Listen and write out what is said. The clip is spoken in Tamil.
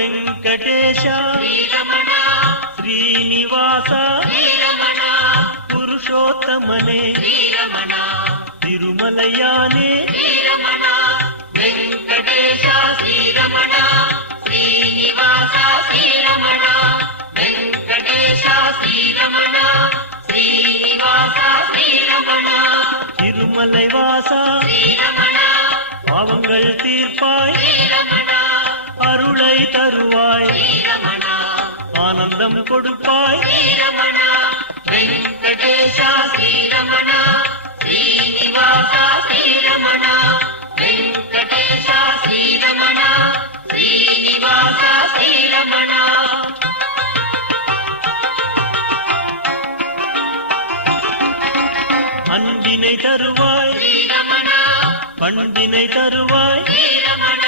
வெங்கடேಶ ஸ்ரீரமண ஸ்ரீனிவாச ஸ்ரீரமண புருஷோத்தமனே ஸ்ரீரமண திருமலையானே ஸ்ரீரமண வெங்கடேಶ ஸ்ரீரமண ஸ்ரீனிவாச ஸ்ரீரமண வெங்கடேಶ ஸ்ரீரமண ஸ்ரீனிவாச ஸ்ரீரமண திருமலை வாசா ஸ்ரீரமண பாவங்கள் தீர்ப்பாய் ஸ்ரீரமண அருளை தருவாய் ஸ்ரீரமண ஆனந்தம் கொடுப்பாய் ஸ்ரீரமண வெங்கடேಶ ஸ்ரீரமண ஸ்ரீனிவாச ஸ்ரீரமண வெங்கடேಶ ஸ்ரீரமண ஸ்ரீனிவாச ஸ்ரீரமண அன்பினை தருவாய் ஸ்ரீரமண பண்பினை தருவாய் ஸ்ரீரமண